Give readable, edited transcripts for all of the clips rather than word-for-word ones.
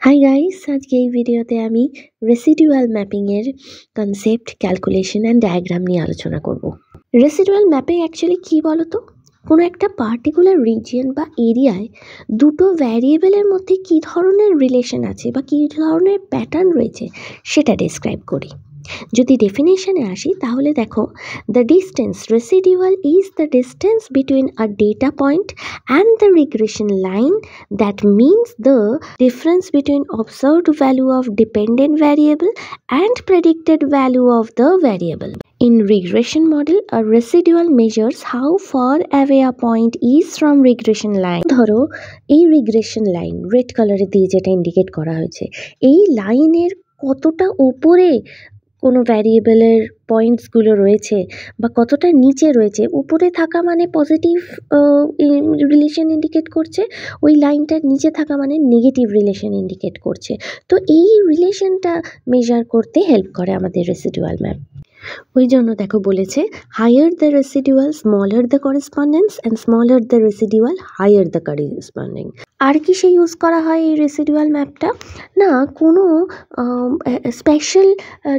Hi guys, আজকে এই ভিডিওতে আমি রেসিডুয়াল ম্যাপিংয়ের কনসেপ্ট, ক্যালকুলেশন অ্যান্ড ডায়াগ্রাম নিয়ে আলোচনা করব। রেসিডুয়াল ম্যাপিং অ্যাকচুয়ালি কী বলো তো? কোনো একটা পার্টিকুলার রিজিয়ন বা এরিয়ায় দুটো ভ্যারিয়েবলের মধ্যে কী ধরনের রিলেশন আছে বা কী ধরনের প্যাটার্ন রয়েছে সেটা ডেসক্রাইব করি। যদি ডেফিনেশনে আসি তাহলে দেখো, the distance residual is the distance between a data point and the regression line that means the difference between observed value of dependent variable and predicted value of the variable. In regression model, a residual measures how far away a point is from regression line. ধরো এই regression line red কালারে দিয়ে যেটা indicate করা হয়েছে, এই লাইনের কতটা উপরে কোনো ভ্যারিয়েবলের পয়েন্টসগুলো রয়েছে বা কতটা নিচে রয়েছে। উপরে থাকা মানে পজিটিভ রিলেশন ইন্ডিকেট করছে, ওই লাইনটার নিচে থাকা মানে নেগেটিভ রিলেশন ইন্ডিকেট করছে। তো এই রিলেশনটা মেজার করতে হেল্প করে আমাদের রেসিডুয়াল ম্যাপ। ওই জন্য দেখো বলেছে, higher the residual smaller the correspondence and smaller the residual higher the corresponding. আর কি সে ইউজ করা হয় এই রেসিডুয়াল ম্যাপটা? না, কোনো স্পেশাল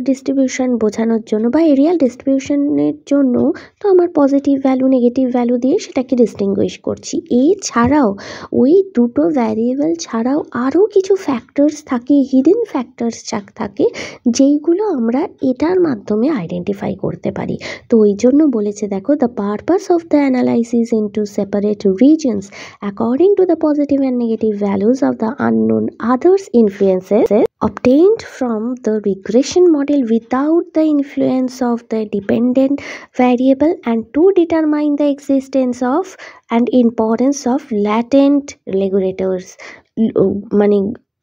ডিস্ট্রিবিউশন বোঝানোর জন্য বা এরিয়াল ডিস্ট্রিবিউশনের জন্য তো আমার পজিটিভ ভ্যালু নেগেটিভ ভ্যালু দিয়ে সেটাকে ডিস্টিংগুইশ করছি। এছাড়াও ওই দুটো ভ্যারিয়েবল ছাড়াও আরও কিছু ফ্যাক্টরস থাকে, হিডেন ফ্যাক্টরস থাকে, যেইগুলো আমরা এটার মাধ্যমে আইডেন্টিফাই করতে পারি। তো ওই জন্য বলেছে, দেখো, the purpose of the analysis into separate reasons according to the positive and negative values of the unknown others influences obtained from the regression model without the influence of the dependent variable and to determine the existence of and importance of latent regulators, মানে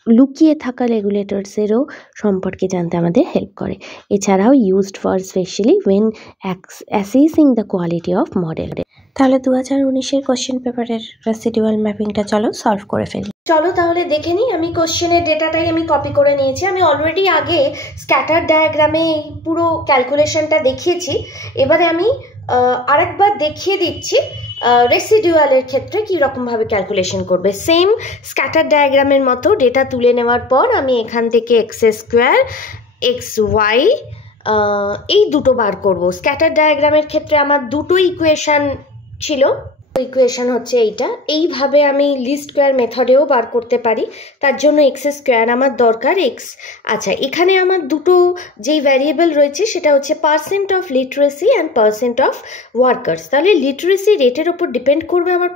লুকিয়ে থাকা রেগুলেটরসেরও সম্পর্কে জানতে আমাদের help করে। এছাড়াও used for specially when assessing the quality of model. তাহলে 2019-এর কোশ্চেন পেপারের রেসিডুয়াল ম্যাপিংটা চলো সলভ করে ফেলি। চলো তাহলে দেখে নিই। আমি কোশ্চেনের ডেটাটাই আমি কপি করে নিয়েছি। আমি অলরেডি আগে স্ক্যাটার ডায়াগ্রামে পুরো ক্যালকুলেশনটা দেখিয়েছি। এবারে আমি আরেকবার দেখিয়ে দিচ্ছি রেসিডুয়ালের ক্ষেত্রে কী রকমভাবে ক্যালকুলেশন করবে। সেম স্ক্যাটার ডায়াগ্রামের মতো ডেটা তুলে নেওয়ার পর আমি এখান থেকে এক্স স্কোয়ার এক্স ওয়াই এই দুটো বার করব। স্ক্যাটার ডায়াগ্রামের ক্ষেত্রে আমার দুটো ইকুয়েশান ছিল, ইকুয়েশন হচ্ছে এইটা। এইভাবে আমি লিস্ট স্কোয়ার মেথডেও বার করতে পারি। তার জন্য এক্স স্কোয়ার আমার দরকার এক্স। আচ্ছা, এখানে আমার দুটো যেই ভ্যারিয়েবল রয়েছে সেটা হচ্ছে percent of literacy and percent of workers. তাহলে লিটারেসি রেটের ওপর ডিপেন্ড করবে আমার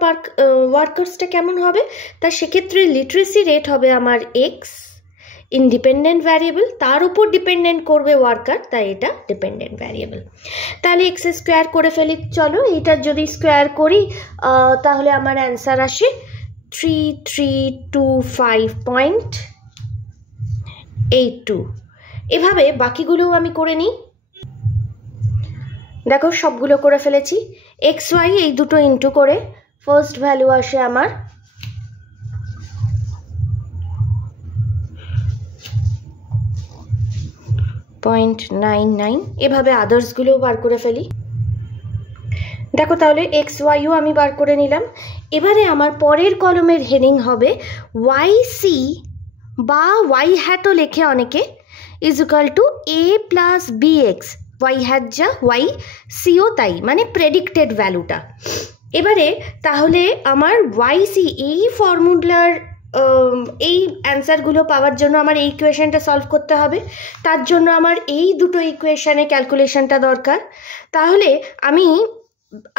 ওয়ার্কার্সটা কেমন হবে। তা সেক্ষেত্রে লিটারেসি রেট হবে আমার এক্স ইন্ডিপেন্ডেন্ট ভ্যারিয়েবল, তার উপর ডিপেন্ডেন্ট করবে ওয়ার্কার, তাই এটা ডিপেন্ডেন্ট ভ্যারিয়েবল। তাহলে এক্স স্কোয়ার করে ফেলি। চলো এইটার যদি স্কোয়ার করি তাহলে আমার অ্যান্সার আসে 3325.82। এভাবে বাকিগুলোও আমি করে নিই। দেখো সবগুলো করে ফেলেছি। এক্স ওয়াই এই দুটো ইন্টু করে ফার্স্ট ভ্যালু আসে আমার 0.99। এভাবে আদার্সগুলোও বার করে ফেলি। দেখো তাহলে এক্স ওয়াইও আমি বার করে নিলাম। এবারে আমার পরের কলমের হেডিং হবে ওয়াই সি বা ওয়াই হ্যাটও লেখে অনেকে is equal to A plus B X. Y hat যা ওয়াই সিও তাই, মানে প্রেডিক্টেড ভ্যালুটা। এবারে তাহলে আমার ওয়াই সি এই ফর্মুলার এই অ্যান্সারগুলো পাওয়ার জন্য আমার এই ইকুয়েশনটা সলভ করতে হবে। তার জন্য আমার এই দুটো ইকুয়েশনে ক্যালকুলেশনটা দরকার। তাহলে আমি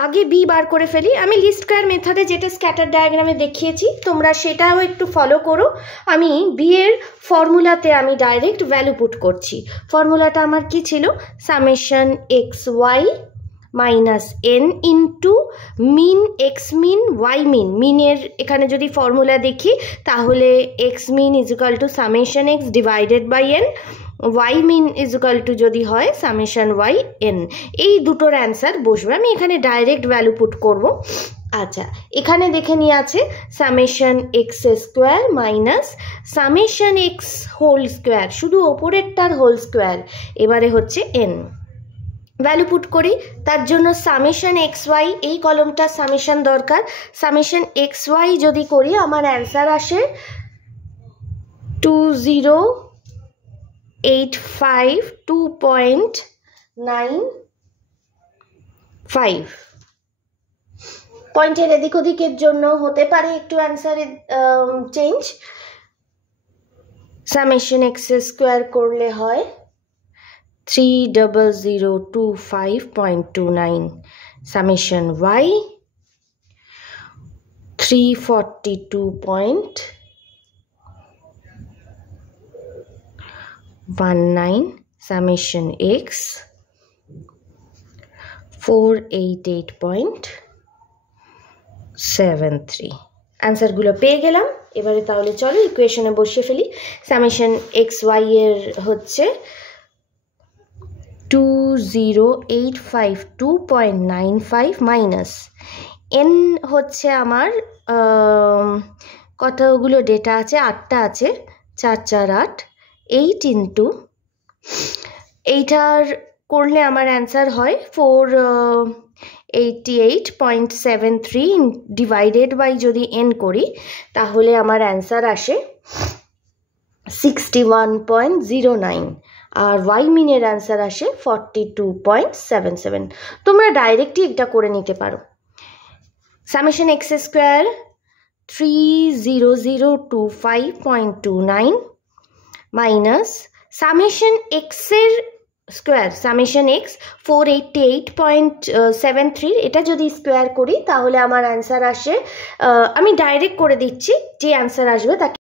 আগে বি বার করে ফেলি। আমি লিস্ট স্কোয়ার মেথডে যেটা স্ক্যাটার ডায়াগ্রামে দেখিয়েছি তোমরা সেটাও একটু ফলো করো। আমি বি এর ফর্মুলাতে আমি ডাইরেক্ট ভ্যালু পুট করছি। ফর্মুলাটা আমার কি ছিল? Summation X Y minus N into mean X mean Y mean. মিনের এখানে যদি ফর্মুলা দেখি তাহলে X mean is equal to summation X divided by N, Y mean is equal to যদি হয় সামেশন ওয়াই এন। এই দুটোর অ্যান্সার বসবে। আমি এখানে ডাইরেক্ট ভ্যালু পুট করব। আচ্ছা, এখানে দেখে নিয়ে আছে summation X square minus summation X whole square, শুধু ওপরেরটার হোল স্কোয়ার। এবারে হচ্ছে এন। ভ্যালু পুট করি। তার জন্য সামেশন এক্স ওয়াই, এই কলমটা সামেশন দরকার। সামেশন এক্স ওয়াই যদি করি আমার অ্যান্সার আসে 2085 2.95 পয়েন্টের এদিক ওদিকের জন্য হতে পারে একটু অ্যান্সারে চেঞ্জ। সামেশন এক্স স্কোয়ার করলে হয় 30025.29, সামেশন ওয়াই 342.19, সামেশন এক্স 488.73। অ্যান্সারগুলো পেয়ে গেলাম। এবারে তাহলে চলো ইকুয়েশনে বসিয়ে ফেলি। সামেশন এক্স ওয়াই এর হচ্ছে 20852.95 মাইনাস এন হচ্ছে আমার কতগুলো ডেটা আছে, 8টা আছে, 4 4 8, 8 ইন্টু এইটার করলে আমার অ্যান্সার হয় 488.73 ডিভাইডেড বাই যদি এন করি তাহলে আমার অ্যান্সার আসে 61.09 আর ওয়াই মিনের অ্যান্সার আসে 42.77। তোমরা ডাইরেক্টই এটা করে নিতে পারো। Summation X square 30025.29 minus summation এক্সের স্কোয়ার সামেশন এক্স 488.73, এটা যদি স্কোয়ার করি তাহলে আমার অ্যান্সার আসে, আমি ডাইরেক্ট করে দিচ্ছি, যে অ্যান্সার আসবে তাকে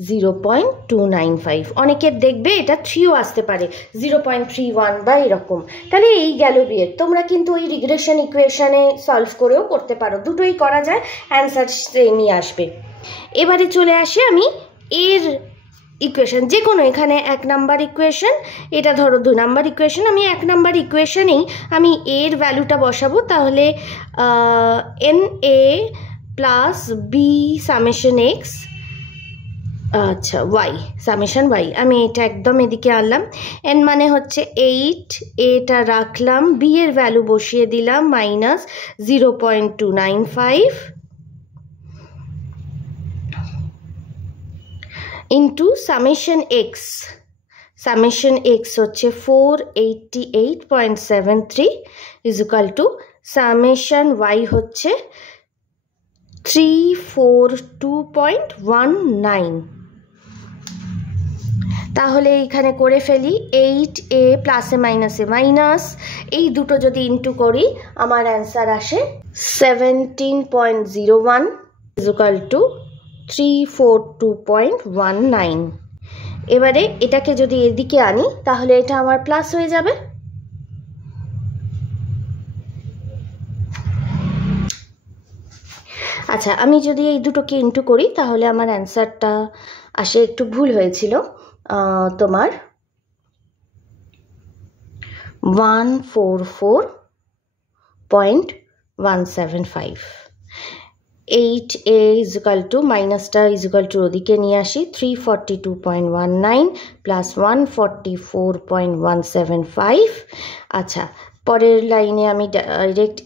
.295। অনেকের দেখবে এটা 3ও আসতে পারে, 0.31 বা এরকম। তাহলে এই গেল বিয়ের। তোমরা কিন্তু ওই রিগ্রেশন ইকুয়েশনে সলভ করেও করতে পারো, দুটোই করা যায়, অ্যান্সার সেমই আসবে। এবারে চলে আসি আমি এর ইকুয়েশন, যে কোনো, এখানে 1 নাম্বার ইকুয়েশন, এটা ধরো 2 নাম্বার ইকুয়েশন, আমি 1 নাম্বার ইকুয়েশনেই আমি এর ভ্যালুটা বসাবো। তাহলে N A plus B summation X, আচ্ছা ওয়াই সামেশন ওয়াই, আমি এটা একদম এদিকে আনলাম। এন মানে হচ্ছে 8, এটা রাখলাম, বি এর ভ্যালু বসিয়ে দিলাম minus 0.295 into summation x, summation x হচ্ছে 488.73 ইজুকাল টু সামেশন ওয়াই হচ্ছে 342.19। তাহলে এখানে করে ফেলি 8a প্লাসে মাইনাসে মাইনাস, এই দুটো যদি ইন্টু করি আমার অ্যান্সার আসে 17.01 ইজুকাল টু 342.19। এবারে এটাকে যদি এদিকে আনি তাহলে এটা আমার প্লাস হয়ে যাবে। আচ্ছা, আমি যদি এই দুটোকে ইন্টু করি তাহলে আমার অ্যান্সারটা আসে, একটু ভুল হয়েছিল, তোমার 144.175। 8a ইজুকাল টু মাইনাসটা ইজুকাল টু ওদিকে নিয়ে আসি, 342.19 প্লাস 144.175। আচ্ছা, পরের লাইনে আমি ডাইরেক্ট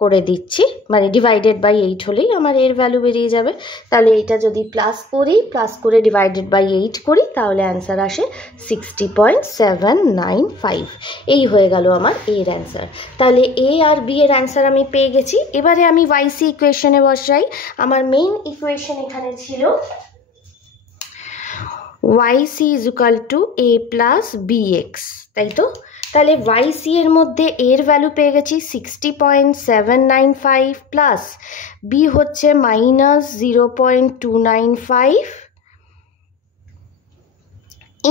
করে দিচ্ছি, মানে ডিভাইডেড বাই 8 হলেই আমার এর ভ্যালু বেরিয়ে যাবে। তাহলে এটা যদি প্লাস করি, প্লাস করে ডিভাইডেড বাই 8 করি তাহলে অ্যান্সার আসে 60.795। এই হয়ে গেল আমার এর অ্যান্সার। তাহলে এ আর বি এর অ্যান্সার আমি পেয়ে গেছি। এবারে আমি ওয়াইসি ইকুয়েশনে বসাই। আমার মেইন ইকুয়েশন এখানে ছিল ওয়াইসি equal to A plus B x, তাই তো? তাহলে ওয়াইসি এর মধ্যে এর ভ্যালু পেয়ে গেছি 60.795 প্লাস বি হচ্ছে মাইনাস 0.295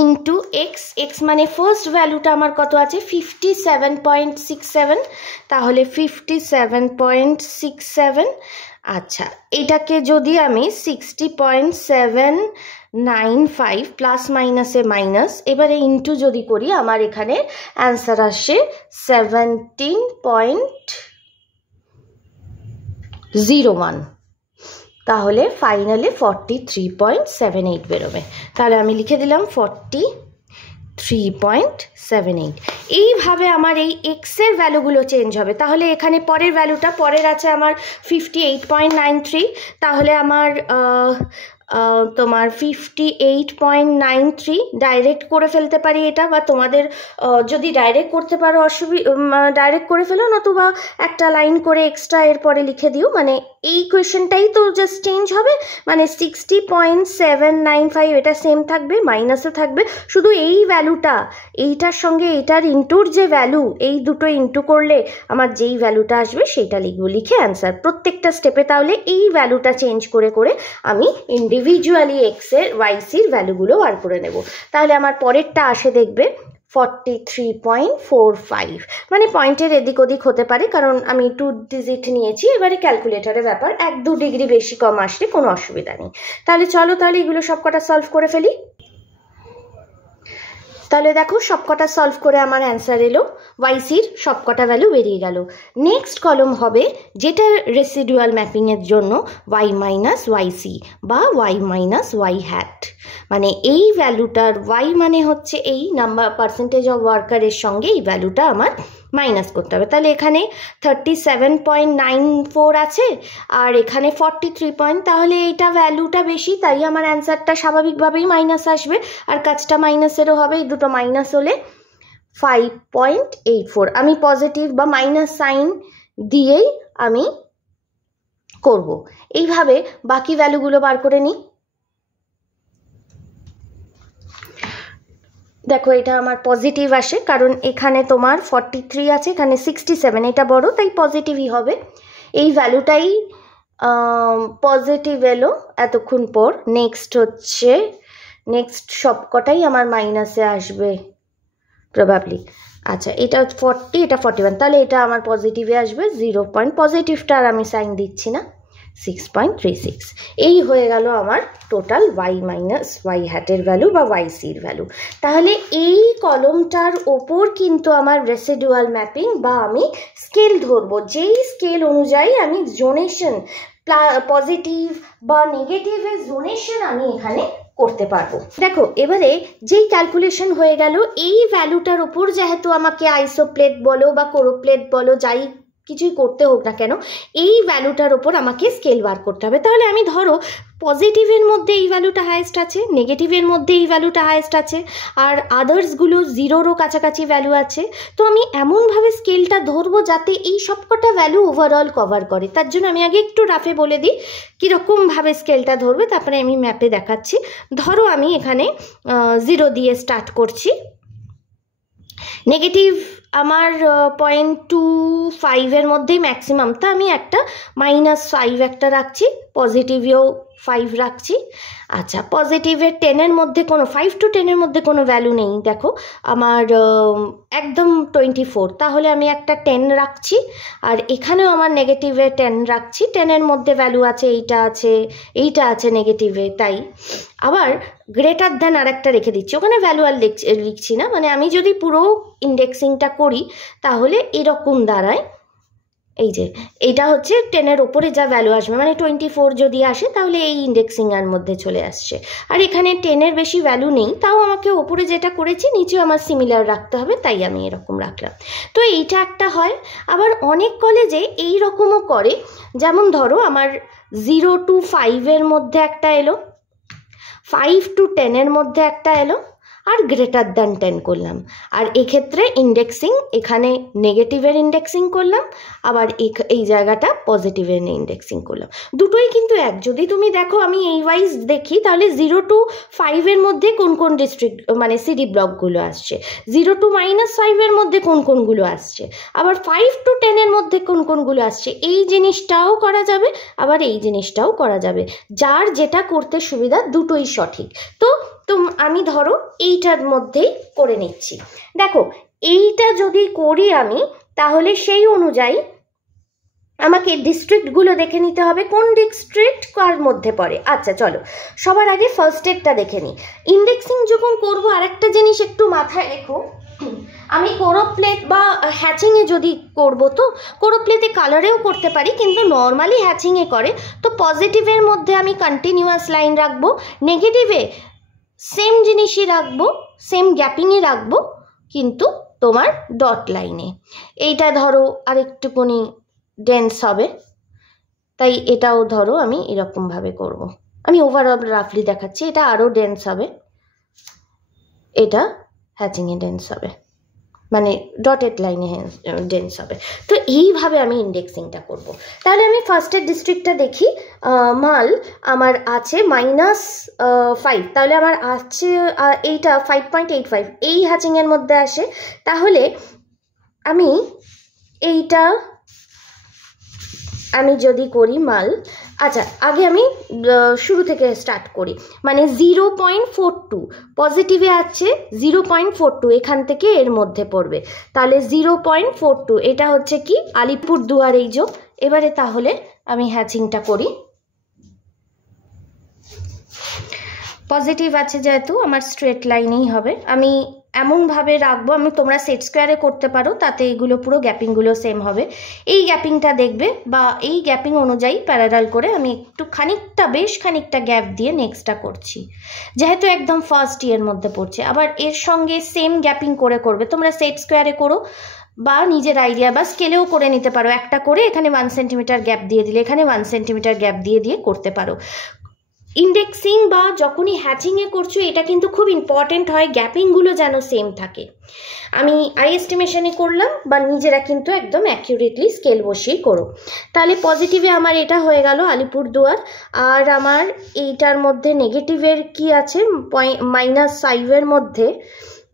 ইন্টু এক্স, এক্স মানে ফার্স্ট ভ্যালুটা আমার কত আছে 57.67, তাহলে 57.67। আচ্ছা, এটাকে যদি আমি 60.7 95 প্লাস মাইনাসে মাইনাস, এবারে ইন্টু যদি করি আমার এখানে অ্যান্সার আসে 17.01, তাহলে ফাইনালে 43.78 বেরোবে। তাহলে আমি লিখে দিলাম 43.78। এইভাবে আমার এই এক্সের ভ্যালুগুলো চেঞ্জ হবে। তাহলে এখানে পরের ভ্যালুটা, পরের আছে আমার 58.93, তাহলে আমার তোমার 58.93 ডাইরেক্ট করে ফেলতে পারি এটা, বা তোমাদের যদি ডাইরেক্ট করতে পারো ডাইরেক্ট করে ফেলো, নতুবা একটা লাইন করে এক্সট্রা এরপরে লিখে দিও। মানে এই কোয়েশনটাই তো জাস্ট চেঞ্জ হবে, মানে 60.795 এটা সেম থাকবে, মাইনাসও থাকবে, শুধু এই ভ্যালুটা এইটার সঙ্গে এইটার ইন্টুর যে ভ্যালু, এই দুটো ইন্টু করলে আমার যেই ভ্যালুটা আসবে সেইটা লিখবো, লিখে অ্যান্সার প্রত্যেকটা স্টেপে। তাহলে এই ভ্যালুটা চেঞ্জ করে করে আমি ইন্ডিভিজুয়ালি এক্সের ওয়াইসির ভ্যালুগুলো বার করে নেব। তাহলে আমার পরেরটা আসে দেখবে 43.45, মানে পয়েন্টের এদিক ওদিক হতে পারে, কারণ আমি 2 ডিজিট নিয়েছি। এবারে ক্যালকুলেটারের ব্যাপার, 1-2 ডিগ্রি বেশি কম আসলে কোনো অসুবিধা নেই। তাহলে চলো তাহলে এগুলো সবকটা সলভ করে ফেলি। তাহলে দেখো সবকটা সলভ করে আমার অ্যান্সার এলো, ওয়াইসির সবকটা ভ্যালু বেরিয়ে গেল। নেক্সট কলম হবে যেটা রেসিডুয়াল ম্যাপিংয়ের জন্য y মাইনাস ওয়াইসি বা y মাইনাস ওয়াই হ্যাট, মানে এই ভ্যালুটার y মানে হচ্ছে এই নাম্বার পার্সেন্টেজ অফ ওয়ার্কারের সঙ্গে এই ভ্যালুটা আমার মাইনাস করতে হবে। তাহলে এখানে 37.94 আছে আর এখানে 43 তাহলে এইটা ভ্যালুটা বেশি, তাই আমার অ্যান্সারটা স্বাভাবিকভাবেই মাইনাস আসবে, আর কাজটা মাইনাসেরও হবে। এই দুটো মাইনাস হলে 5.84, আমি পজিটিভ বা মাইনাস সাইন দিয়েই আমি করব। এইভাবে বাকি ভ্যালুগুলো বার করে নিই। দেখো এটা আমার পজিটিভ আসে, কারণ এখানে তোমার 43 আছে, এখানে 67, এটা বড় তাই পজিটিভই হবে। এই ভ্যালুটাই পজিটিভ এলো এতক্ষণ পর। নেক্সট সবকটাই আমার মাইনাসে আসবে প্রবাবলি। আচ্ছা এটা 40, এটা 41, তাহলে এটা আমার পজিটিভে আসবে 0 পয়েন্ট, পজিটিভটা আর আমি সাইন দিচ্ছি না, 6.36। এই হয়ে গেল আমার টোটাল y মাইনাস ওয়াই হ্যাটের ভ্যালু বা ওয়াইসির ভ্যালু। তাহলে এই কলমটার ওপর কিন্তু আমার রেসিডুয়াল ম্যাপিং বা আমি স্কেল ধরবো, যেই স্কেল অনুযায়ী আমি জোনেশন পজিটিভ বা নেগেটিভের জোনেশন আমি এখানে করতে পারবো। দেখো এবারে যেই ক্যালকুলেশন হয়ে গেল, এই ভ্যালুটার উপর যেহেতু আমাকে আইসোপ্লেট বলো বা কোরোপ্লেট বলো যাই কিছুই করতে হোক না কেন, এই ভ্যালুটার ওপর আমাকে স্কেল বার করতে হবে। তাহলে আমি ধরো পজিটিভের মধ্যে এই ভ্যালুটা হায়েস্ট আছে, নেগেটিভের মধ্যে এই ভ্যালুটা হায়েস্ট আছে, আর আদার্সগুলো 0-রও কাছাকাছি ভ্যালু আছে। তো আমি এমনভাবে স্কেলটা ধরবো যাতে এই সবকটা ভ্যালু ওভারঅল কভার করে। তার জন্য আমি আগে একটু রাফে বলে দিই কীরকমভাবে স্কেলটা ধরবে, তারপরে আমি ম্যাপে দেখাচ্ছি। ধরো আমি এখানে 0 দিয়ে স্টার্ট করছি, নেগেটিভ আমার 0.25 মধ্যেই ম্যাক্সিমাম, তা আমি একটা -5 একটা রাখছি, পজিটিভেও 5 রাখছি। আচ্ছা পজিটিভের 10-এর মধ্যে কোনো 5 to 10-এর মধ্যে কোনো ভ্যালু নেই, দেখো আমার একদম 24, তাহলে আমি একটা 10 রাখছি। আর এখানেও আমার নেগেটিভে 10 রাখছি, 10-এর মধ্যে ভ্যালু আছে, এইটা আছে নেগেটিভে, তাই আবার গ্রেটার দ্যান আর একটা রেখে দিচ্ছি, ওখানে ভ্যালু আর লিখছি না। মানে আমি যদি পুরো ইন্ডেক্সিংটা করি তাহলে এরকম দাঁড়ায়, এই যে এইটা হচ্ছে 10-এর ওপরে যা ভ্যালু আসবে, মানে 24 যদি আসে তাহলে এই ইন্ডেক্সিংয়ের মধ্যে চলে আসছে। আর এখানে 10-এর বেশি ভ্যালু নেই, তাও আমাকে ওপরে যেটা করেছি নিচেও আমার সিমিলার রাখতে হবে, তাই আমি এরকম রাখলাম। তো এইটা একটা হয়। আবার অনেক কলেজে এই রকমও করে, যেমন ধরো আমার 0 to 5-এর মধ্যে একটা এলো, 5 to 10-এর মধ্যে একটা এলো, আর গ্রেটার দ্যান 10 করলাম। আর এক্ষেত্রে ইন্ডেক্সিং এখানে নেগেটিভের ইন্ডেক্সিং করলাম, আবার এই জায়গাটা পজিটিভের ইন্ডেক্সিং করলাম, দুটোই কিন্তু এক। যদি তুমি দেখো আমি এই ওয়াইজ দেখি তাহলে 0 to 5-এর মধ্যে কোন কোন ডিস্ট্রিক্ট মানে সিটি ব্লকগুলো আসছে, 0 to -5-এর মধ্যে কোন কোনগুলো আসছে, আবার 5 to 10-এর মধ্যে কোন কোনগুলো আসছে, এই জিনিসটাও করা যাবে, আবার এই জিনিসটাও করা যাবে। যার যেটা করতে সুবিধা দুটোই সঠিক। তো আমি ধরো এইটার মধ্যেই করে নিচ্ছি। দেখো এইটা যদি করি আমি তাহলে সেই অনুযায়ী আমাকে ডিস্ট্রিক্টগুলো দেখে নিতে হবে কোন ডিস্ট্রিক্ট কার মধ্যে পড়ে। আচ্ছা চলো সবার আগে ফার্স্ট এডটা দেখে নিই। ইন্ডেক্সিং যখন করবো আরেকটা জিনিস একটু মাথায় রেখো, আমি কোরো প্লেট বা হ্যাচিংয়ে যদি করবো তো কোরো প্লেতে কালারেও করতে পারি, কিন্তু নর্মালি হ্যাচিংয়ে করে তো পজিটিভের মধ্যে আমি কন্টিনিউয়াস লাইন রাখবো, নেগেটিভে সেম জিনিসই রাখবো, সেম গ্যাপিংয়ে রাখবো কিন্তু তোমার ডট লাইনে। এইটা ধরো আরেকটুকুনি ডেন্স হবে, তাই এটাও ধরো আমি এরকমভাবে করব। আমি ওভারঅল রাফলি দেখাচ্ছি, এটা আরও ডেন্স হবে, এটা হ্যাচিংয়ে ডেন্স হবে, মানে ডটেড লাইনে ডেন্স হবে। তো এইভাবে আমি ইন্ডেক্সিংটা করব। তাহলে আমি ফার্স্টের ডিস্ট্রিক্টটা দেখি। মাল আমার আছে -5, তাহলে আমার আছে এইটা 5.85, এই হ্যাচিংয়ের মধ্যে আসে। তাহলে আমি এইটা আমি যদি করি মাল, আচ্ছা আগে আমি শুরু থেকে স্টার্ট করি, মানে 0.42 পজিটিভে আছে 0.42, এখান থেকে এর মধ্যে পড়বে, তাহলে 0.42 এটা হচ্ছে কি আলিপুরদুয়ার এই যে। এবারে তাহলে আমি হ্যাচিংটা করি, পজিটিভ আছে যেহেতু আমার স্ট্রেট লাইনেই হবে। আমি এমনভাবে রাখবো, আমি তোমরা সেট স্কোয়ারে করতে পারো, তাতে এগুলো পুরো গ্যাপিংগুলো সেম হবে। এই গ্যাপিংটা দেখবে বা এই গ্যাপিং অনুযায়ী প্যারালাল করে আমি একটু খানিকটা বেশ খানিকটা গ্যাপ দিয়ে নেক্সটটা করছি, যেহেতু একদম ফার্স্ট ইয়ের মধ্যে পড়ছে। আবার এর সঙ্গে সেম গ্যাপিং করে করবে, তোমরা সেট স্কোয়ারে করো বা নিজের আইডিয়া বা স্কেলেও করে নিতে পারো, একটা করে এখানে 1 সেন্টিমিটার গ্যাপ দিয়ে দিলে এখানে 1 সেন্টিমিটার গ্যাপ দিয়ে দিয়ে করতে পারো। ইন্ডেক্সিং বা যখনই হ্যাচিংয়ে করছো এটা কিন্তু খুব ইম্পর্টেন্ট হয় গ্যাপিংগুলো যেন সেম থাকে। আমি আই এস্টিমেশনে করলাম বা নিজেরা কিন্তু একদম অ্যাকিউরেটলি স্কেল বসিয়ে করো। তাহলে পজিটিভে আমার এটা হয়ে গেল আলিপুরদুয়ার, আর আমার এইটার মধ্যে নেগেটিভের কি আছে -5-এর মধ্যে,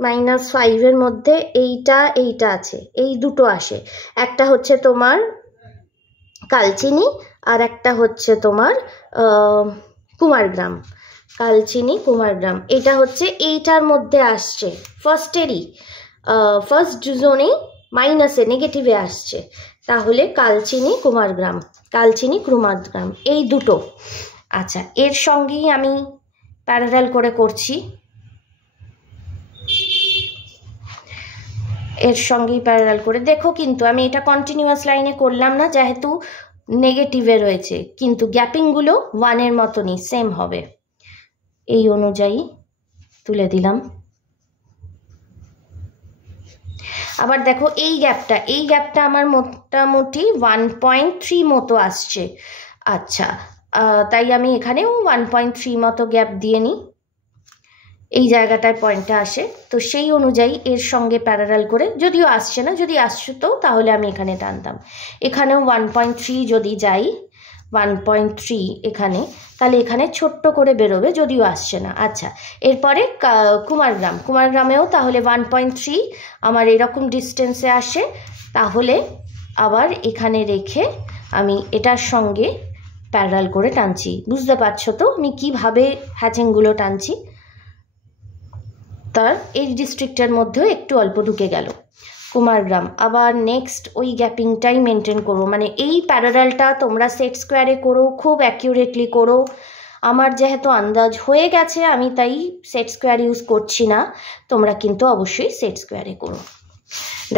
-5-এর মধ্যে এইটা আছে, এই দুটো আসে, একটা হচ্ছে তোমার কালচিনি আর একটা হচ্ছে তোমার কুমারগ্রাম, কালচিনি কুমারগ্রাম। এটা হচ্ছে এইটার মধ্যে আসছে ফার্স্টেরই, ফার্স্ট জোনেই মাইনাসে নেগেটিভে আসছে, তাহলে কালচিনি কুমারগ্রাম, কালচিনি কুমারগ্রাম এই দুটো। আচ্ছা এর সঙ্গেই আমি প্যারালাল করে করছি, এর সঙ্গেই প্যারালাল করে দেখো, কিন্তু আমি এটা কন্টিনিউয়াস লাইনে করলাম না যেহেতু নেগেটিভে রয়েছে, কিন্তু গ্যাপিংগুলো 1-এর মতনই সেম হবে, এই অনুযায়ী তুলে দিলাম। আবার দেখো এই গ্যাপটা আমার মোটামুটি 1.3 মতো আসছে। আচ্ছা তাই আমি এখানেও 1.3 মতো গ্যাপ দিয়ে নিই, এই জায়গাটায় পয়েন্টটা আসে, তো সেই অনুযায়ী এর সঙ্গে প্যারালাল করে, যদিও আসছে না, যদি আসতো তাহলে আমি এখানে টানতাম, এখানেও 1.3 যদি যাই 1.3 এখানে, তাহলে এখানে ছোট্ট করে বেরোবে, যদিও আসছে না। আচ্ছা এরপরে কুমারগ্রামেও তাহলে 1.3 আমার এরকম ডিস্টেন্সে আসে, তাহলে আবার এখানে রেখে আমি এটার সঙ্গে প্যারালাল করে টানছি। বুঝতে পারছো তো আমি কিভাবে হ্যাচিংগুলো টানছি? তার এই ডিস্ট্রিক্টের মধ্যেও একটু অল্প ঢুকে গেল কুমারগ্রাম। আবার নেক্সট ওই গ্যাপিংটাই মেনটেন করো, মানে এই প্যারালালটা তোমরা সেট স্কোয়ারে করো, খুব অ্যাকিউরেটলি করো। আমার যেহেতু আন্দাজ হয়ে গেছে আমি তাই সেট স্কোয়ার ইউজ করছি না, তোমরা কিন্তু অবশ্যই সেট স্কোয়ারে করো।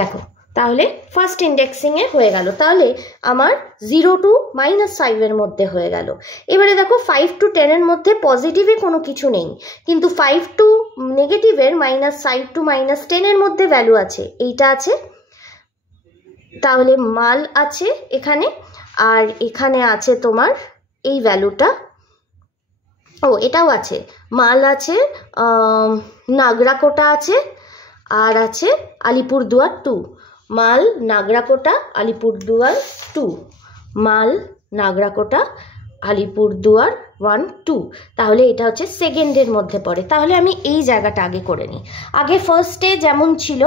দেখো তাহলে ফার্স্ট ইন্ডেক্সিংয়ে হয়ে গেল, তাহলে আমার 0 to -5-এর মধ্যে হয়ে গেল। এবারে দেখো 5 to 10-এর মধ্যে পজিটিভে কোনো কিছু নেই, কিন্তু 5 to নেগেটিভের -5 to -10-এর মধ্যে ভ্যালু আছে, এইটা আছে, তাহলে মাল আছে এখানে, আর এখানে আছে তোমার এই ভ্যালুটা, এটাও আছে, মাল আছে, নাগরাকোটা আছে, আর আছে আলিপুরদুয়ার 2, মাল নাগরাকোটা আলিপুরদুয়ার 2, মাল নাগরাকোটা আলিপুরদুয়ার 1, 2, তাহলে এটা হচ্ছে সেকেন্ডের মধ্যে পড়ে। তাহলে আমি এই জায়গাটা আগে করে নিই। আগে ফার্স্টে যেমন ছিল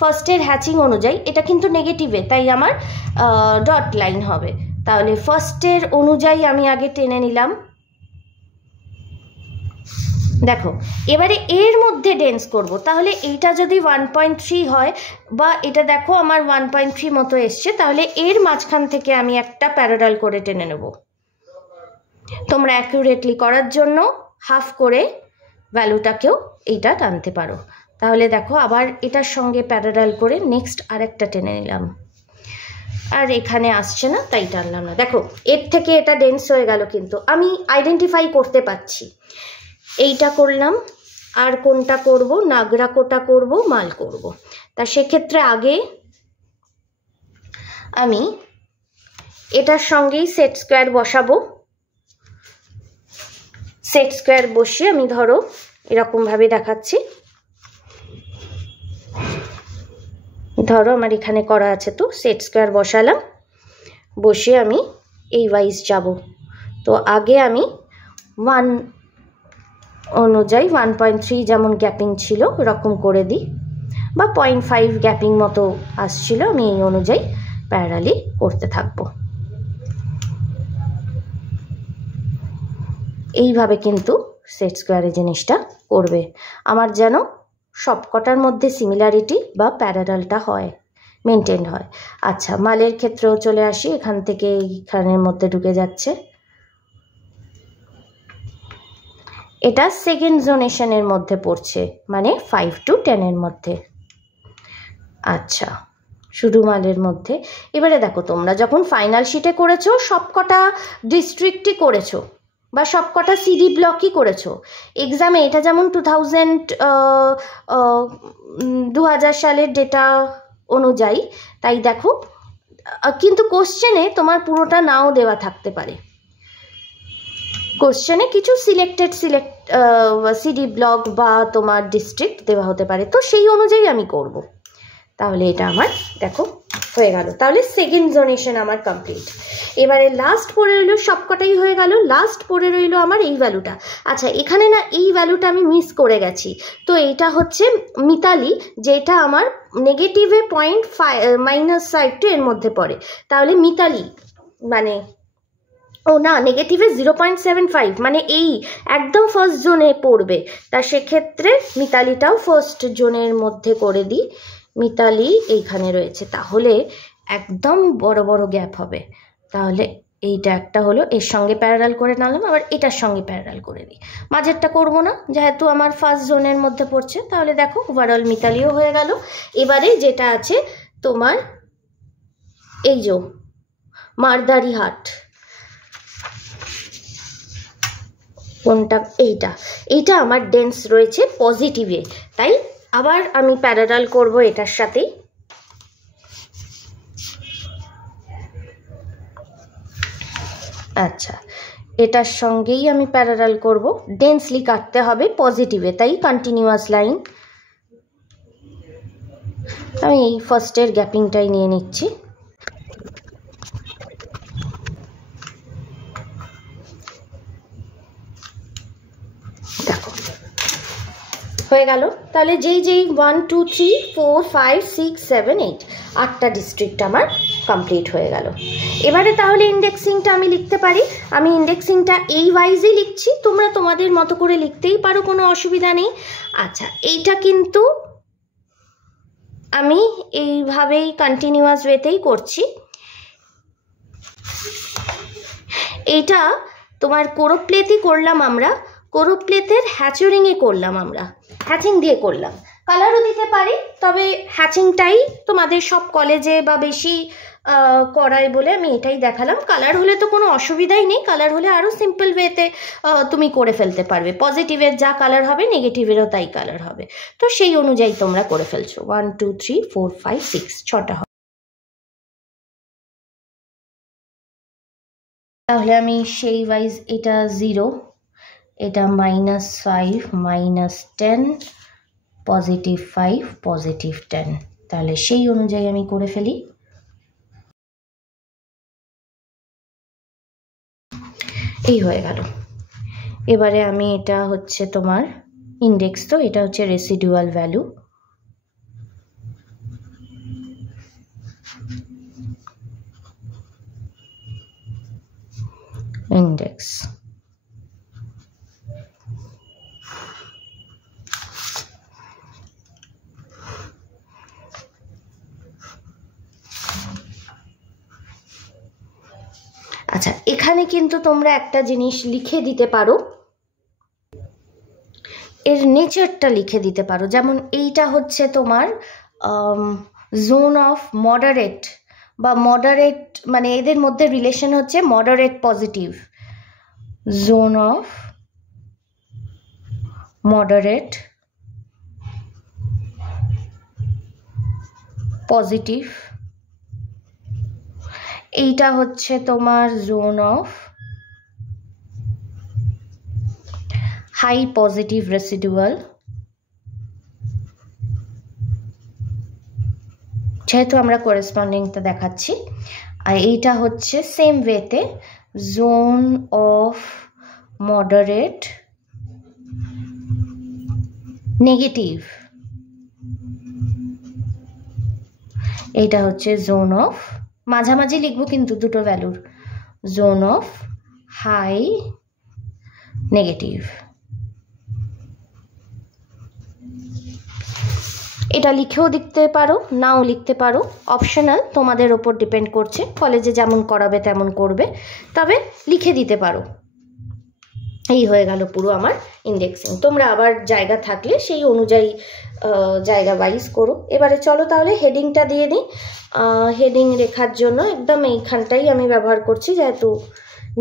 ফার্স্টের হ্যাচিং অনুযায়ী, এটা কিন্তু নেগেটিভে, তাই আমার ডট লাইন হবে, তাহলে ফার্স্টের অনুযায়ী আমি আগে টেনে নিলাম, দেখো এবারে এর মধ্যে ডেন্স করব, তাহলে এইটা যদি 1.3 হয় বা এটা দেখো আমার 1.3 মতো এসছে, তাহলে এর মাঝখান থেকে আমি একটা প্যারালাল করে টেনে নেব। তোমরা অ্যাকুরেটলি করার জন্য হাফ করে ভ্যালুটাকেও এইটা টানতে পারো। তাহলে দেখো আবার এটার সঙ্গে প্যারালাল করে নেক্সট আরেকটা টেনে নিলাম, আর এখানে আসছে না তাই টানলাম না। দেখো এর থেকে এটা ডেন্স হয়ে গেল, কিন্তু আমি আইডেন্টিফাই করতে পারছি। এইটা করলাম, আর কোনটা করব, নাগরা কোটা করব, মাল করব। তা সেক্ষেত্রে আগে আমি এটার সঙ্গেই সেট স্কোয়ার বসাবো। সেট স্কোয়ার বসিয়ে আমি ধরো এরকমভাবে দেখাচ্ছি, ধরো আমার এখানে করা আছে, তো সেট স্কোয়ার বসালাম, বসে আমি এই ওয়াইজ যাব। তো আগে আমি 1 অনুযায়ী 1.3 যেমন গ্যাপিং ছিল এরকম করে দিই, বা 0.5 গ্যাপিং মতো আসছিল, আমি এই অনুযায়ী প্যারালালি করতে থাকবো। এইভাবে কিন্তু সেট স্কোয়ারের জিনিসটা করবে, আমার যেন সবকটার মধ্যে সিমিলারিটি বা প্যারালালটা হয়, মেনটেন হয়। আচ্ছা, মালের ক্ষেত্রেও চলে আসি, এখান থেকে এইখানের মধ্যে ঢুকে যাচ্ছে, এটা সেকেন্ড জোনেশনের মধ্যে পড়ছে, মানে 5 to 10 এর মধ্যে। আচ্ছা, শুধু মালের মধ্যে। এবারে দেখো তোমরা যখন ফাইনাল শিটে করেছো সবকটা ডিস্ট্রিক্টই করেছো বা সবকটা সিডি ব্লকই করেছো। এক্সামে এটা যেমন 2000 সালের ডেটা অনুযায়ী, তাই দেখো, কিন্তু কোশ্চেনে তোমার পুরোটা নাও দেওয়া থাকতে পারে। কোশ্চেনে কিছু সিলেক্টেড সিডি ব্লক বা তোমার ডিস্ট্রিক্ট দেওয়া হতে পারে, তো সেই অনুযায়ী আমি করব। তাহলে এটা আমার দেখো হয়ে গেল, তাহলে সেকেন্ড জোনেশন আমার কমপ্লিট। এবারে লাস্ট পড়ে রইল, সবকটাই হয়ে গেল, লাস্ট পড়ে রইল আমার এই ভ্যালুটা। আচ্ছা, এখানে না এই ভ্যালুটা আমি মিস করে গেছি, তো এইটা হচ্ছে মিতালি, যেটা আমার নেগেটিভে -5 এর মধ্যে পড়ে। তাহলে মিতালি মানে ও না, নেগেটিভে 0.75, মানে এই একদম ফার্স্ট জোনে পড়বে। তা সেক্ষেত্রে মিতালিটাও ফার্স্ট জোনের মধ্যে করে দিই, মিতালি এইখানে রয়েছে, তাহলে একদম বড় বড় গ্যাপ হবে। তাহলে এইটা একটা হলো, এর সঙ্গে প্যারালাল করে নিলাম, আবার এটার সঙ্গে প্যারালাল করে দিই, মাঝেরটা করব না যেহেতু আমার ফার্স্ট জোনের মধ্যে পড়ছে। তাহলে দেখো ওভারঅল মিতালিও হয়ে গেল। এবারে যেটা আছে তোমার এই যে মারদারিহাট, কোনটা, এইটা আমার ডেন্স রয়েছে পজিটিভে, তাই আবার আমি প্যারালাল করব এটার সাথেই। আচ্ছা, এটার সঙ্গেই আমি প্যারালাল করব, ডেন্সলি কাটতে হবে পজিটিভে, তাই কন্টিনিউয়াস লাইন। আমি এই ফার্স্টের গ্যাপিংটাই নিয়ে নিচ্ছি। দেখো হয়ে গেল। তাহলে যেই 1 2 3 4 5 6 7 8 8টা ডিস্ট্রিক্ট আমার কমপ্লিট হয়ে গেল। এবারে তাহলে ইন্ডেক্সিংটা আমি লিখতে পারি। আমি ইন্ডেক্সিংটা এই ওয়াইজই লিখছি, তোমরা তোমাদের মতো করে লিখতেই পারো, কোনো অসুবিধা নেই। আচ্ছা, এইটা কিন্তু আমি এইভাবেই কন্টিনিউয়াস ওয়েতেই করছি। এইটা তোমার কোরোপ্লেতেই করলাম আমরা, কোরোপ্লেতের হ্যাচারিংয়ে করলাম, আমরা হ্যাচিং দিয়ে করলাম। কালারও দিতে পারি, তবে হ্যাচিংটাই তোমাদের সব কলেজে বা বেশি করায় বলে আমি এটাই দেখালাম। কালার হলে তো কোনো অসুবিধাই নেই, কালার হলে আরও সিম্পল ওয়েতে তুমি করে ফেলতে পারবে। পজিটিভের যা কালার হবে নেগেটিভেরও তাই কালার হবে, তো সেই অনুযায়ী তোমরা করে ফেলছো। 1 2 3 4 5 6 6টা হবে। তাহলে আমি সেই ওয়াইজ এটা 0, এটা -5 -10 +5 +10, তাহলে সেই অনুযায়ী আমি করে ফেলি। এই হয়ে গেল। এবারে আমি এটা হচ্ছে তোমার ইন্ডেক্স, তো এটা হচ্ছে রেসিডুয়াল ভ্যালু। ইন্ডেক্স এখানে কিন্তু তোমরা একটা জিনিস লিখে দিতে পারো, এর নেচারটা লিখে দিতে পারো। যেমন এইটা হচ্ছে তোমার জোন অফ মডারেট বা মডারেট, মানে এদের মধ্যে রিলেশন হচ্ছে moderate positive, zone of moderate positive. এইটা হচ্ছে তোমার zone of high positive residual. যেহেতু আমরা করেসপন্ডিংটা দেখাচ্ছি, আর এইটা হচ্ছে সেম ওয়েতে জোন অফ মডারেট নেগেটিভ। এইটা হচ্ছে জোন অফ, মাঝামাঝি লিখবো কিন্তু দুটো ভ্যালুর, জোন অফ হাই নেগেটিভ। এটা লিখেও লিখতে পারো, নাও লিখতে পারো, অপশনাল, তোমাদের ওপর ডিপেন্ড করছে, কলেজে যেমন করাবে তেমন করবে, তবে লিখে দিতে পারো। এই হয়ে গেল পুরো আমার ইন্ডেক্সিং। তোমরা আবার জায়গা থাকলে সেই অনুযায়ী জায়গা ওয়াইজ করো। এবারে চলো তাহলে হেডিংটা দিয়ে দিই। হেডিং লেখার জন্য একদম এইখানটাই আমি ব্যবহার করছি, যেহেতু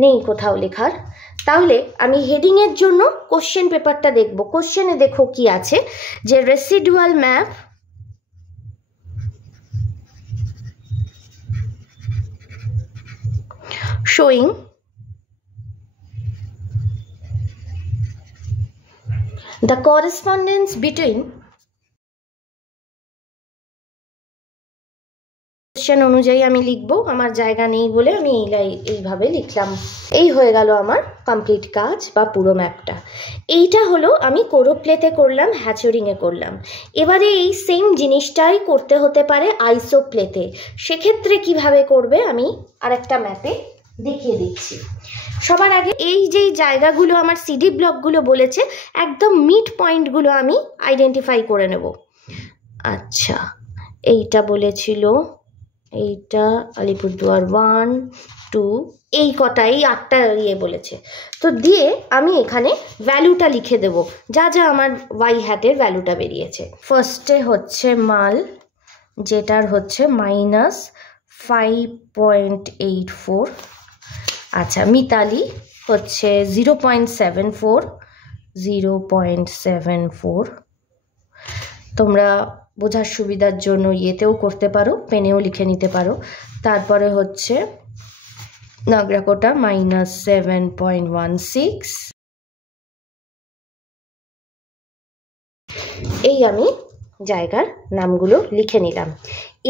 নেই কোথাও লেখার। তাহলে আমি হেডিংয়ের জন্য কোশ্চেন পেপারটা দেখব। কোশ্চেনে দেখো কি আছে, যে residual map showing the correspondence between question অনুযায়ী আমি লিখবো, আমার জায়গা নেই বলে আমি এইভাবে লিখলাম। এই হয়ে গেল আমার কমপ্লিট কাজ বা পুরো ম্যাপটা। এইটা হলো আমি কোরোপ্লেতে করলাম, হ্যাচরিংয়ে করলাম। এবারে এই সেম জিনিসটাই করতে হতে পারে আইসোপ্লেতে। সেক্ষেত্রে কিভাবে করবে আমি আরেকটা ম্যাপে দেখিয়ে দিচ্ছি। সবার আগে এই যেই জায়গাগুলো আমার সিডি ব্লকগুলো বলেছে, একদম মিড পয়েন্টগুলো আমি আইডেন্টিফাই করে নেব। আচ্ছা, এইটা বলেছিল, এইটা আলিপুরদুয়ার 1 2, এই কটা, এই 8টা বলেছে। তো দিয়ে আমি এখানে ভ্যালুটা লিখে দেব, যা যা আমার ওয়াই হ্যাটের ভ্যালুটা বেরিয়েছে। ফার্স্টে হচ্ছে মাল, যেটার হচ্ছে -5.84। আচ্ছা, মিতালি হচ্ছে 0.74। তোমরা বোঝার সুবিধার জন্য ইয়েতেও করতে পারো, পেনেও লিখে নিতে পারো। তারপরে হচ্ছে নাগরাকোটা -7.16। এই আমি জায়গার নামগুলো লিখে নিলাম।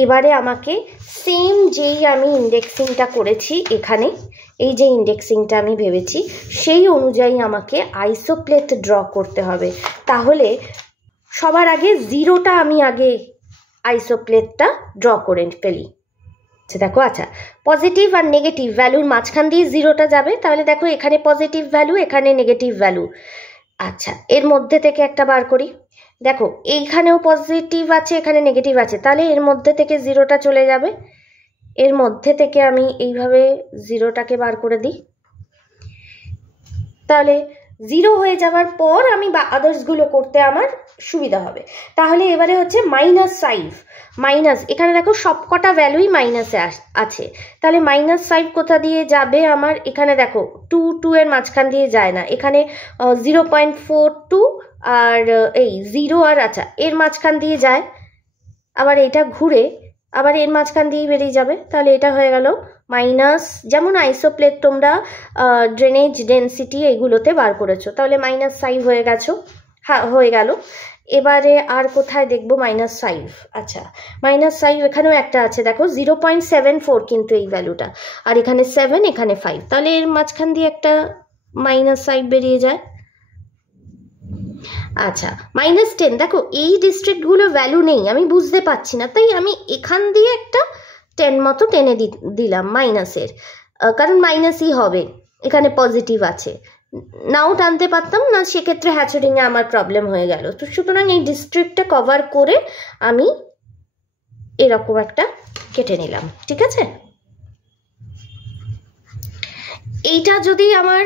এবারে আমাকে সেম যেই আমি ইন্ডেক্সিংটা করেছি এখানে, এই যে ইন্ডেক্সিংটা আমি ভেবেছি, সেই অনুযায়ী আমাকে আইসোপ্লেট ড্র করতে হবে। তাহলে সবার আগে জিরোটা আমি আগে আইসোপ্লেটটা ড্র করে ফেলি। দেখো, আচ্ছা, পজিটিভ আর নেগেটিভ ভ্যালুর মাঝখান দিয়ে জিরোটা যাবে। তাহলে দেখো, এখানে পজিটিভ ভ্যালু, এখানে নেগেটিভ ভ্যালু। আচ্ছা, এর মধ্যে থেকে একটা বার করি। দেখো, এইখানেও পজিটিভ আছে, এখানে নেগেটিভ আছে, তাহলে এর মধ্যে থেকে জিরোটা চলে যাবে। এর মধ্যে থেকে আমি এইভাবে জিরোটাকে বার করে দিই। তাহলে জিরো হয়ে যাওয়ার পর আমি আদার্সগুলো করতে আমার সুবিধা হবে। তাহলে এবারে হচ্ছে -5, মাইনাস, এখানে দেখো সবকটা ভ্যালুই মাইনাসে আছে। তাহলে -5 কোথা দিয়ে যাবে আমার, এখানে দেখো 2 এর মাঝখান দিয়ে যায় না, এখানে 0.42 আর এই 0 আর, আচ্ছা, এর মাঝখান দিয়ে যায়। আবার এটা ঘুরে আবার এর মাঝখান দিয়েই বেরিয়ে যাবে। তাহলে এটা হয়ে গেল মাইনাস, যেমন আইসোপ্লেট তোমরা ড্রেনেজ ডেন্সিটি এইগুলোতে বার করেছো, তাহলে -5 হয়ে গেছো, হয়ে গেল। এবারে আর কোথায় দেখবো -5? আচ্ছা, -5 এখানেও একটা আছে, দেখো 0.74 কিন্তু এই ভ্যালুটা, আর এখানে 7, এখানে 5, তাহলে এর মাঝখান দিয়ে একটা -5 বেরিয়ে যায়। আচ্ছা, -10, দেখো এই ডিস্ট্রিক্টগুলো ভ্যালু নেই, আমি বুঝতে পারছি না, তাই আমি এখান দিয়ে একটা 10 মতো টেনে দিলাম মাইনাসের, কারণ মাইনাসই হবে, এখানে পজিটিভ আছে, নাও টানতে পারতাম না, সেক্ষেত্রে হ্যাচারিংয়ে আমার প্রবলেম হয়ে গেল। তো সুতরাং এই ডিস্ট্রিক্টটা কভার করে আমি এরকম একটা কেটে নিলাম, ঠিক আছে। এইটা যদি আমার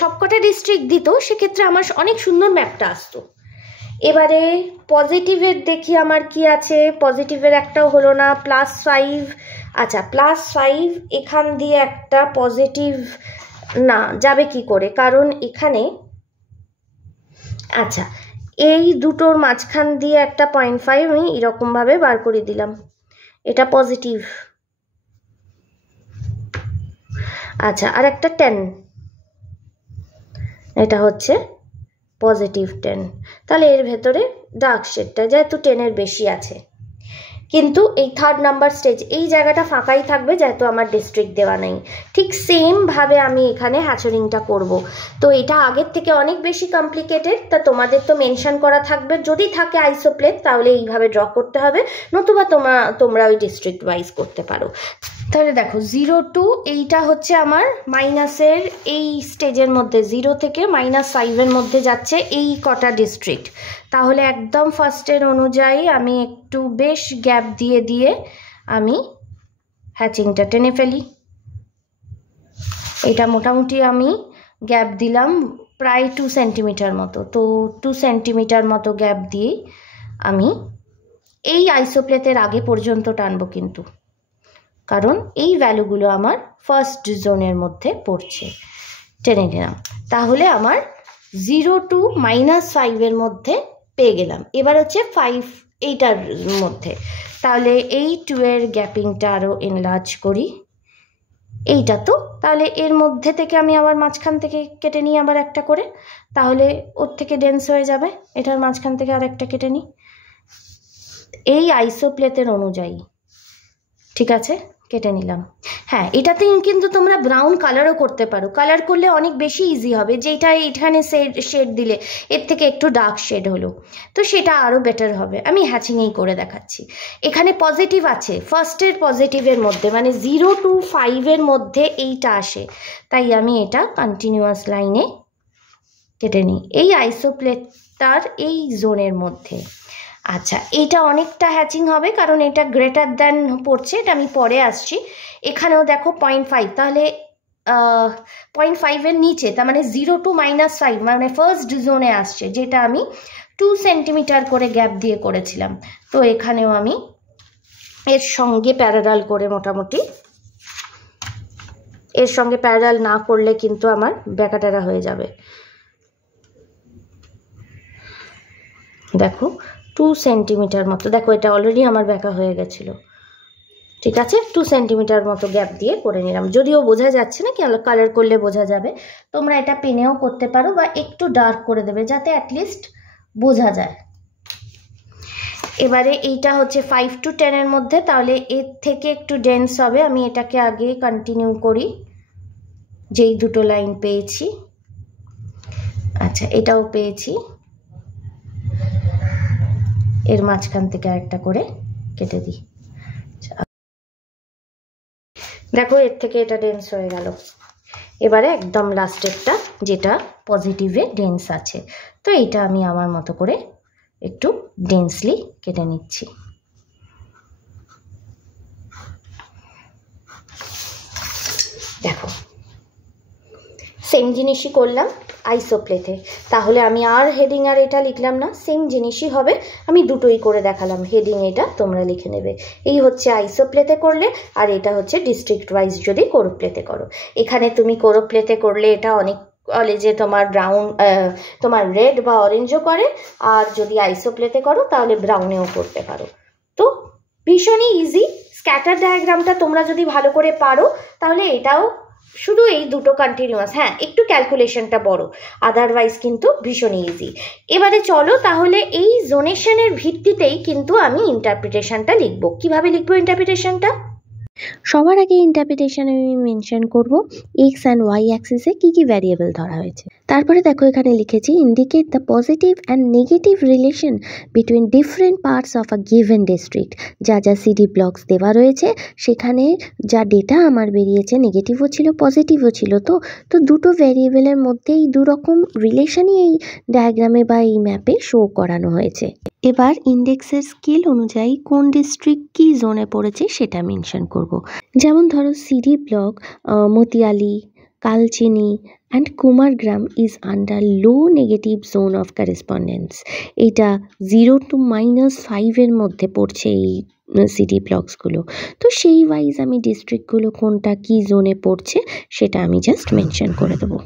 সবকটা ডিস্ট্রিক্ট দিত সেক্ষেত্রে আমার অনেক সুন্দর ম্যাপটা আসতো। এবারে পজিটিভের দেখি আমার কি আছে। পজিটিভের একটাও হলো না, +5। আচ্ছা +5 এখান দিয়ে একটা পজিটিভ না যাবে কি করে, কারণ এখানে আচ্ছা এই দুটোর মাঝখান দিয়ে একটা 0.5 আমি এরকমভাবে বার করে দিলাম, এটা পজিটিভ। আচ্ছা আর একটা 10, এটা হচ্ছে পজিটিভ 10। তাহলে এর ভেতরে ডার্ক শেডটা যেহেতু 10-এর বেশি আছে, কিন্তু এই 3rd নাম্বার স্টেজ এই জায়গাটা ফাঁকাই থাকবে যেহেতু আমার ডিস্ট্রিক্ট দেওয়া নেই। ঠিক সেমভাবে আমি এখানে হ্যাচারিংটা করব। তো এটা আগের থেকে অনেক বেশি কমপ্লিকেটেড, তা তোমাদের তো মেনশন করা থাকবে, যদি থাকে আইসোপ্লেট তাহলে এইভাবে ড্র করতে হবে, নতুবা তোমরা ওই ডিস্ট্রিক্ট ওয়াইজ করতে পারো। তাহলে দেখো 0 to এইটা হচ্ছে আমার মাইনাসের এই স্টেজের মধ্যে, 0 থেকে -5-এর মধ্যে যাচ্ছে এই কটা ডিস্ট্রিক্ট। তাহলে একদম ফার্স্টের অনুযায়ী আমি একটু বেশ গ্যাপ দিয়ে দিয়ে আমি হ্যাচিংটা টেনে ফেলি। এটা মোটামুটি আমি গ্যাপ দিলাম প্রায় 2 সেন্টিমিটার মতো। তো 2 সেন্টিমিটার মতো গ্যাপ দিয়ে আমি এই আইসোপ্লেটের আগে পর্যন্ত টানবো, কিন্তু কারণ এই ভ্যালুগুলো আমার ফার্স্ট জোনের মধ্যে পড়ছে। টেনে নিলাম, তাহলে আমার 0 to -5-এর মধ্যে পেয়ে গেলাম। এবার হচ্ছে 5 এইটার মধ্যে, তাহলে এই 2-এর গ্যাপিংটা আরও এনলার্জ করি। এইটা তো তাহলে এর মধ্যে থেকে আমি আবার মাঝখান থেকে কেটে নিই আবার একটা করে, তাহলে ওর থেকে ডেন্স হয়ে যাবে। এটার মাঝখান থেকে আর একটা কেটে নিই এই আইসোপ্লেটের অনুযায়ী, ঠিক আছে, কেটে নিলাম। হ্যাঁ এটাতে কিন্তু তোমরা ব্রাউন কালারও করতে পারো, কালার করলে অনেক বেশি ইজি হবে। যেটা এখানে শেড দিলে এর থেকে একটু ডার্ক শেড হলো, তো সেটা আরও বেটার হবে। আমি হ্যাচিংয়েই করে দেখাচ্ছি। এখানে পজিটিভ আছে, ফার্স্টের পজিটিভের মধ্যে মানে 0 to 5-এর মধ্যে এইটা আসে, তাই আমি এটা কন্টিনিউয়াস লাইনে কেটে নিই এই আইসোপ্লেটটার এই জোনের মধ্যে। আচ্ছা এটা অনেকটা হ্যাচিং হবে কারণ এটা গ্রেটার দ্যান পড়ছে, এটা আমি পরে আসছি। এখানেও দেখো 0.5, তাহলে 0.5-এর নিচে, তার মানে 0 to -5 মানে ফার্স্ট জোনে আসছে, যেটা আমি 2 সেন্টিমিটার করে গ্যাপ দিয়ে করেছিলাম। তো এখানেও আমি এর সঙ্গে প্যারালাল করে, মোটামুটি এর সঙ্গে প্যারালাল না করলে কিন্তু আমার ব্যাকাটারা হয়ে যাবে। দেখো 2 সেন্টিমিটার মতো, দেখো এটা অলরেডি আমার ব্যাকা হয়ে গেছিলো, ঠিক আছে। 2 সেন্টিমিটার মতো গ্যাপ দিয়ে করে নিলাম। যদিও বোঝা যাচ্ছে না, কি কালার করলে বোঝা যাবে। তোমরা এটা পেনেও করতে পারো বা একটু ডার্ক করে দেবে যাতে অ্যাটলিস্ট বোঝা যায়। এবারে এইটা হচ্ছে 5 to 10-এর মধ্যে, তাহলে এর থেকে একটু ডেন্স হবে। আমি এটাকে আগে কন্টিনিউ করি, যেই দুটো লাইন পেয়েছি। আচ্ছা এটাও পেয়েছি, এর মাঝখান থেকে একটা করে কেটে দিই। দেখো এর থেকে এটা ডেন্স হয়ে গেল। এবারে একদম লাস্টেরটা যেটা পজিটিভে ডেন্স আছে, তো এইটা আমি আমার মতো করে একটু ডেন্সলি কেটে নিচ্ছি। দেখো সেম জিনিসই করলাম আইসোপ্লেটে, তাহলে আমি আর হেডিং আর এটা লিখলাম না, সেম জিনিসই হবে। আমি দুটোই করে দেখালাম, হেডিং এটা তোমরা লিখে নেবে। এই হচ্ছে আইসোপ্লেতে করলে, আর এটা হচ্ছে ডিস্ট্রিক্ট ওয়াইজ যদি কোরোপ্লেতে করো। এখানে তুমি কোরোপ্লেতে করলে এটা অনেক কলেজে তোমার ব্রাউন, তোমার রেড বা অরেঞ্জও করে, আর যদি আইসোপ্লেতে করো তাহলে ব্রাউনেও করতে পারো। তো ভীষণই ইজি। স্ক্যাটার ডায়াগ্রামটা তোমরা যদি ভালো করে পারো তাহলে এটাও শুধু এই দুটো কন্টিনিউয়াস, হ্যাঁ একটু ক্যালকুলেশনটা বড়, আদারওয়াইজ কিন্তু ভীষণই ইজি। এবারে চলো তাহলে এই জোনেশনের ভিত্তিতেই কিন্তু আমি ইন্টারপ্রিটেশনটা লিখবো। কিভাবে লিখবো ইন্টারপ্রিটেশনটা? সবার আগে ইন্টারপ্রিটেশন আমি মেনশন করব এক্স অ্যান্ড ওয়াই অ্যাক্সিসে কী কী ভ্যারিয়েবল ধরা হয়েছে। তারপরে দেখো এখানে লিখেছি indicate the positive and negative relation between different parts of a given district. যা যা সিডি ব্লকস দেওয়া রয়েছে সেখানে যা ডেটা আমার বেরিয়েছে নেগেটিভও ছিল পজিটিভও ছিল, তো দুটো ভ্যারিয়েবলের মধ্যে এই দুরকম রিলেশনই এই ডায়াগ্রামে বা এই ম্যাপে শো করানো হয়েছে। এবার ইন্ডেক্সের স্কেল অনুযায়ী কোন ডিস্ট্রিক্ট কী জোনে পড়েছে সেটা মেনশন করব। যেমন ধরো CD block Matiali, Kalchini and Kumargram is under low negative zone of correspondence. এটা 0 to -5 মধ্যে পড়ছে এই সিটি ব্লকসগুলো। তো সেই ওয়াইজ আমি ডিস্ট্রিক্টগুলো কোনটা কী জোনে পড়ছে সেটা আমি জাস্ট মেনশন করে দেবো।